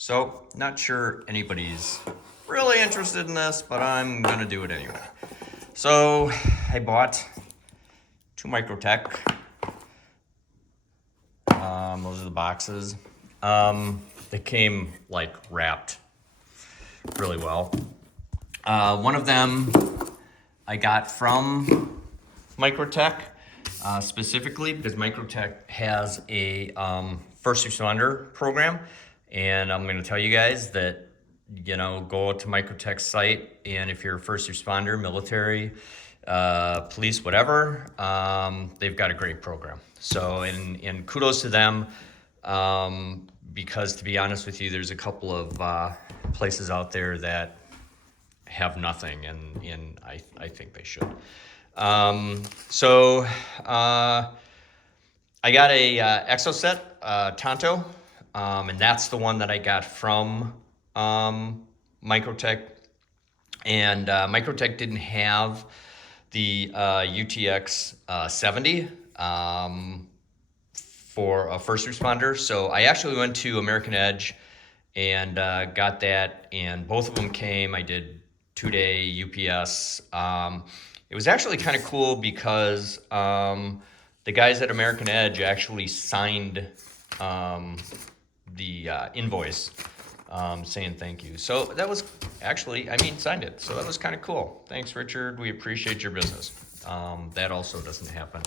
So, not sure anybody's really interested in this, but I'm gonna do it anyway. So, I bought two Microtech. Those are the boxes. They came like wrapped really well. One of them I got from Microtech specifically because Microtech has a first responder program, and I'm going to tell you guys that go to Microtech's site, and if you're a first responder, military, police, whatever, they've got a great program. So, and kudos to them, because to be honest with you, there's a couple of places out there that have nothing, and I think they should. So I got a Exocet Tanto, and that's the one that I got from Microtech. And Microtech didn't have the UTX-70 for a first responder. So I actually went to American Edge and got that, and both of them came. I did 2-day UPS. It was actually kind of cool because the guys at American Edge actually signed the invoice saying thank you. So that was actually, signed it. So that was kind of cool. Thanks, Richard. We appreciate your business. That also doesn't happen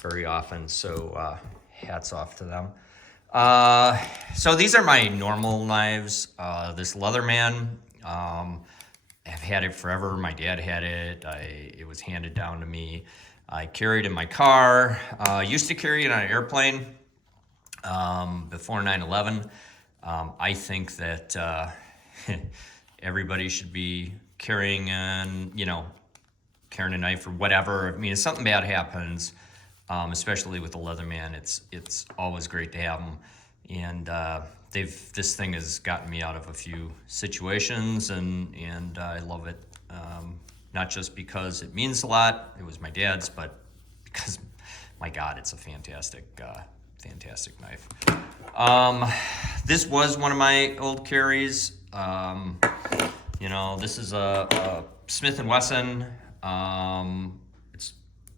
very often. So hats off to them. So these are my normal knives. This Leatherman, I've had it forever. My dad had it. It was handed down to me. I carry it in my car. Used to carry it on an airplane before 9/11. I think that everybody should be carrying a knife or whatever. I mean, if something bad happens, especially with the Leatherman, it's always great to have them. And this thing has gotten me out of a few situations, and I love it. Not just because it means a lot, it was my dad's, but because, my God, it's a fantastic knife. This was one of my old carries. This is a Smith & Wesson. It's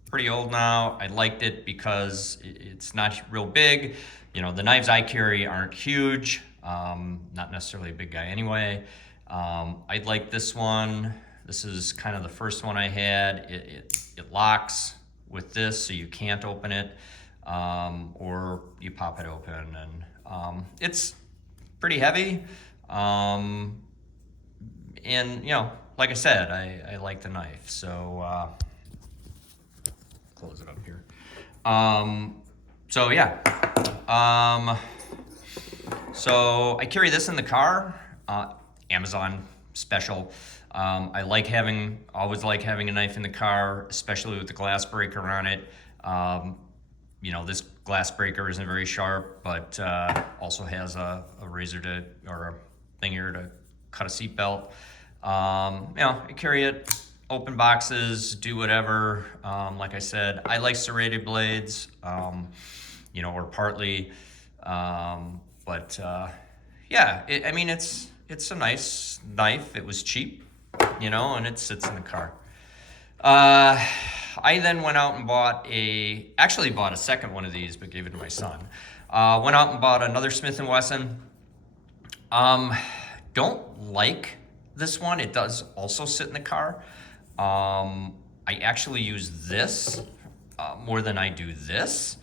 pretty old now. I liked it because it's not real big. The knives I carry aren't huge. Not necessarily a big guy anyway. I like this one. This is kind of the first one I had. It locks with this, so you can't open it, or you pop it open, and it's pretty heavy. And like I said, I like the knife. So close it up here. So yeah. So I carry this in the car. Amazon special. I always like having a knife in the car, especially with the glass breaker on it. This glass breaker isn't very sharp, but also has a razor or a thing here to cut a seatbelt. I carry it, open boxes, do whatever. Like I said, I like serrated blades, or partly. It's a nice knife. It was cheap, and it sits in the car. I then went out and bought a second one of these, but gave it to my son. Went out and bought another Smith & Wesson. Don't like this one. It does also sit in the car. I actually use this more than I do this.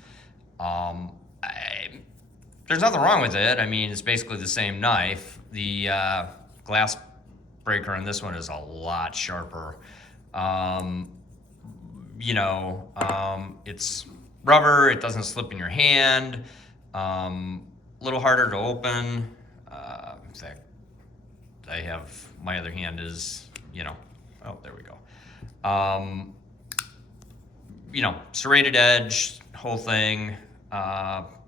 There's nothing wrong with it. It's basically the same knife. The glass breaker on this one is a lot sharper. It's rubber. It doesn't slip in your hand. A little harder to open. In fact, my other hand is, oh, there we go. Serrated edge, whole thing,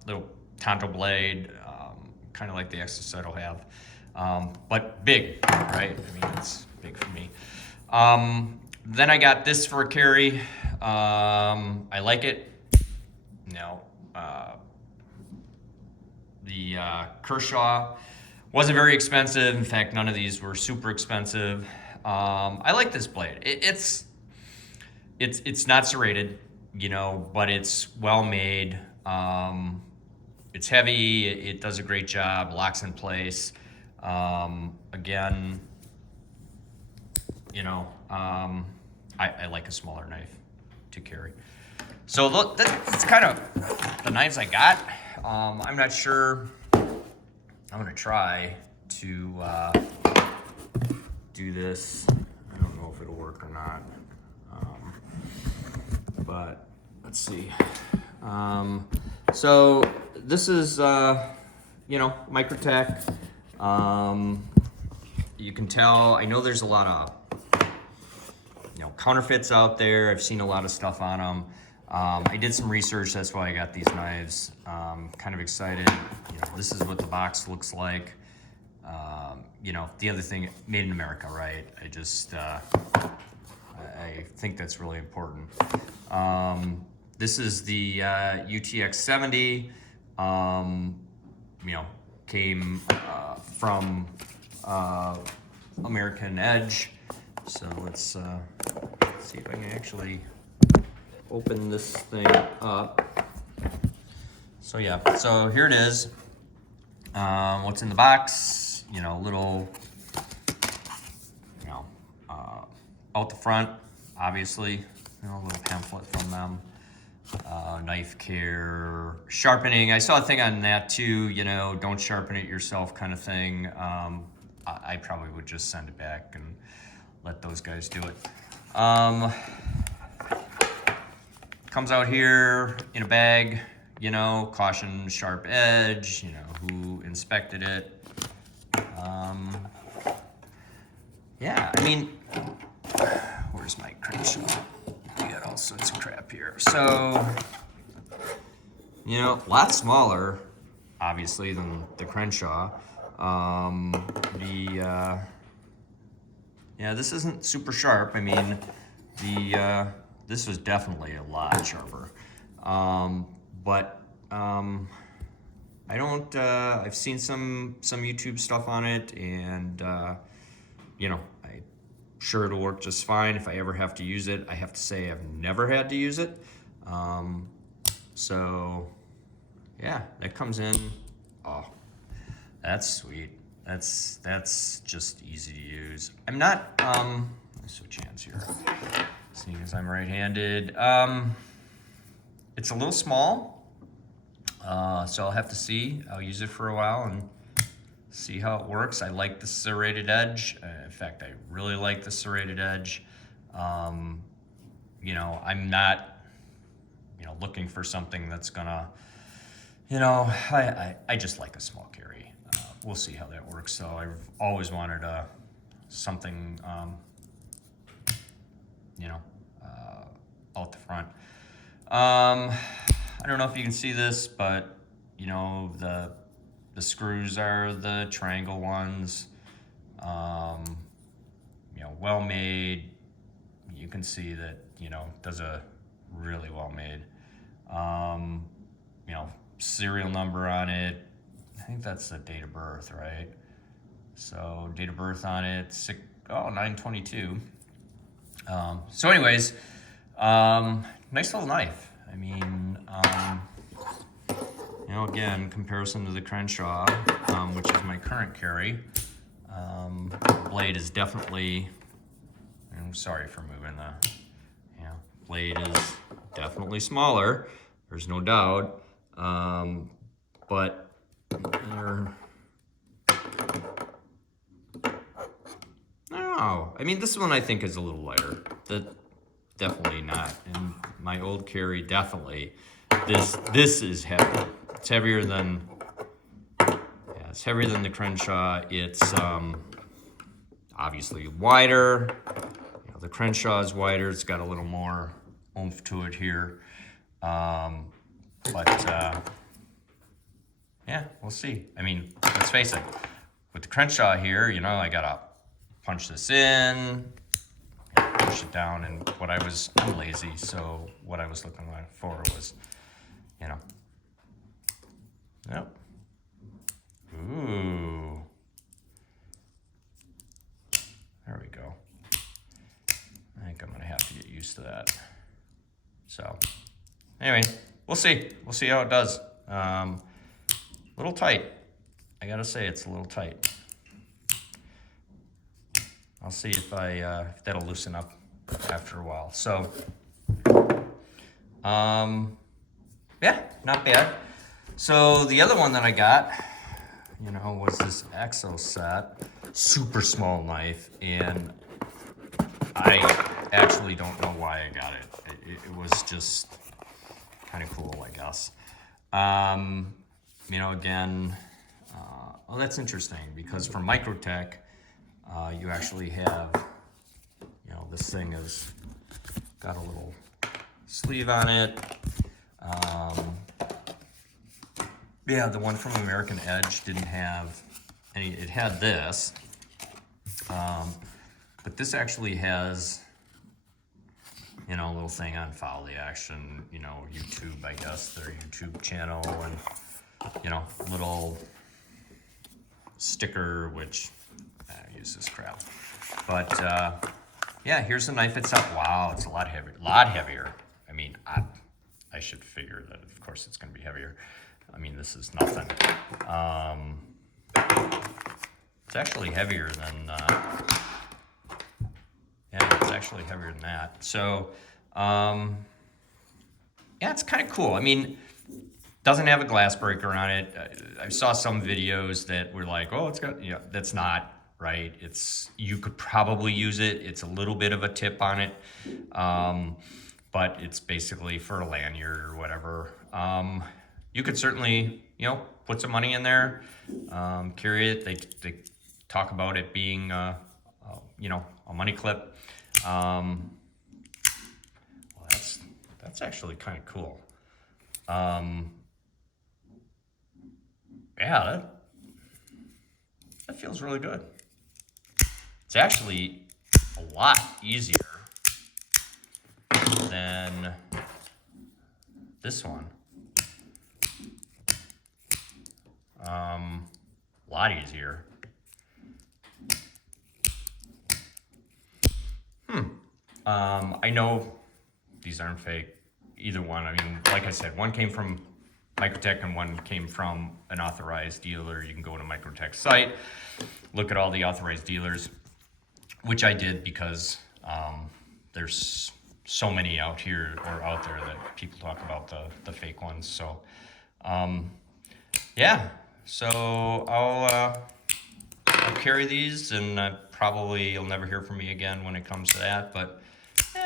little Tanto blade, kind of like the Exocet will have, but big, right? It's big for me. Then I got this for a carry. I like it. The Kershaw Wasn't very expensive. In fact, none of these were super expensive. I like this blade. It's not serrated, you know, but it's well made. It's heavy. It does a great job. Locks in place. Again, you know, I like a smaller knife to carry. So look, that's kind of the knives I got. I'm not sure. I'm gonna try to do this. I don't know if it'll work or not, but let's see. So this is, you know, Microtech. You can tell, I know there's a lot of, you know, counterfeits out there. I've seen a lot of stuff on them. I did some research, that's why I got these knives. Kind of excited. You know, this is what the box looks like. You know, the other thing, made in America, right? I just, I think that's really important. This is the UTX-70. You know, came from American Edge. So let's see if I can actually open this thing up. So yeah, so here it is. What's in the box? You know, little, you know, out the front, obviously, you know, a little pamphlet from them. Knife care, sharpening. I saw a thing on that too, you know, don't sharpen it yourself kind of thing. I probably would just send it back and let those guys do it. Comes out here in a bag, you know, caution, sharp edge, you know, who inspected it. Yeah, I mean, where's my Crenshaw? We got all sorts of crap here. So, you know, a lot smaller, obviously, than the Crenshaw. Yeah, this isn't super sharp. I mean, this was definitely a lot sharper. But I don't, I've seen some YouTube stuff on it, and, you know, I'm sure it'll work just fine if I ever have to use it. I have to say I've never had to use it. So, yeah, that comes in. Oh, that's sweet. That's just easy to use. I'm not, let me switch hands here, seeing as I'm right-handed. It's a little small, so I'll have to see. I'll use it for a while and see how it works. I like the serrated edge. In fact, I really like the serrated edge. You know, I'm not, you know, looking for something that's gonna, you know, I just like a small carry. We'll see how that works. So I've always wanted something, you know, out the front. I don't know if you can see this, but you know, the screws are the triangle ones. You know, well made. You can see that, you know, does a really well made. You know, serial number on it. I think that's the date of birth, right? So date of birth on it, 9/22. So anyways, nice little knife. I mean, you know, again, comparison to the Crenshaw, which is my current carry, blade is definitely, I'm sorry for moving the, yeah, blade is definitely smaller, there's no doubt, but they're, I don't know, I mean, this one I think is a little lighter. Definitely not. In my old carry, definitely. This is heavy. It's heavier than, yeah, it's heavier than the Crenshaw. It's obviously wider. You know, the Crenshaw is wider. It's got a little more oomph to it here. Yeah, we'll see. I mean, let's face it. With the Crenshaw here, you know, I gotta punch this in, push it down, and I'm lazy, so what I was looking for was, you know, yep. Ooh, used to that. So anyway, we'll see. We'll see how it does. A little tight. I gotta say, it's a little tight. I'll see if if that'll loosen up after a while. So, yeah, not bad. So the other one that I got, you know, was this Exocet, super small knife, and I actually don't know why I got it. It was just kind of cool, I guess. You know, again, well, that's interesting because for Microtech, you actually have, you know, this thing has got a little sleeve on it. Yeah, the one from American Edge didn't have any, it had this, but this actually has, you know, a little thing on Follow the Action, you know, YouTube, I guess, their YouTube channel, and, you know, little sticker, which I use this crap. But yeah, here's the knife itself. Wow, it's a lot heavier. I mean, I should figure that, of course, it's going to be heavier. I mean, this is nothing. It's actually heavier than, yeah, it's actually heavier than that. So, yeah, it's kind of cool. I mean, doesn't have a glass breaker on it. I saw some videos that were like, oh, it's got, you know, that's not right. It's, you could probably use it. It's a little bit of a tip on it. But it's basically for a lanyard or whatever. You could certainly, you know, put some money in there, carry it. They talk about it being, you know, a money clip. Well, that's actually kind of cool. Yeah, that feels really good. It's actually a lot easier than this one. A lot easier. I know these aren't fake, either one. I mean, like I said, one came from Microtech and one came from an authorized dealer. You can go to Microtech's site, look at all the authorized dealers, which I did because there's so many out here or out there that people talk about the fake ones. So yeah, so I'll carry these, and probably you'll never hear from me again when it comes to that, but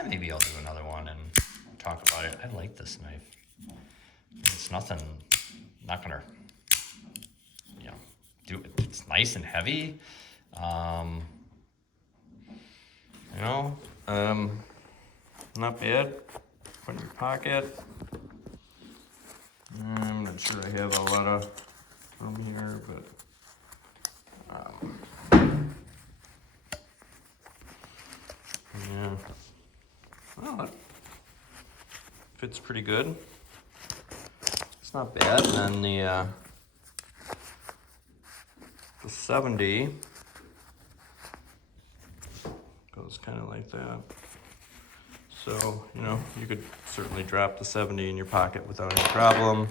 maybe I'll do another one and talk about it. I like this knife. It's nothing, not gonna, you know, it's nice and heavy. You know, not bad. Put in your pocket. I'm not sure I have a lot of room here, but yeah. Well, it fits pretty good. It's not bad. And then the 70 goes kind of like that. So, you know, you could certainly drop the 70 in your pocket without any problem.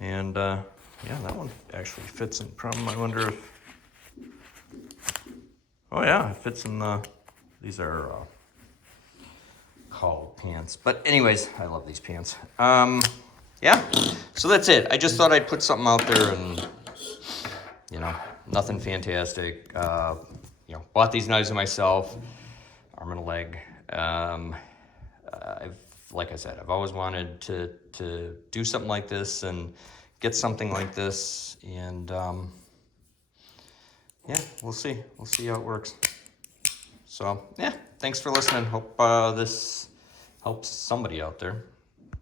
And yeah, that one actually fits in problem. I wonder if, oh yeah, it fits in the, these are called pants. But anyways, I love these pants. Yeah, so that's it. I just thought I'd put something out there, and, you know, nothing fantastic. You know, bought these knives myself, arm and a leg. Like I said, I've always wanted to do something like this and get something like this, and yeah, we'll see how it works. So yeah, thanks for listening. Hope this helps somebody out there.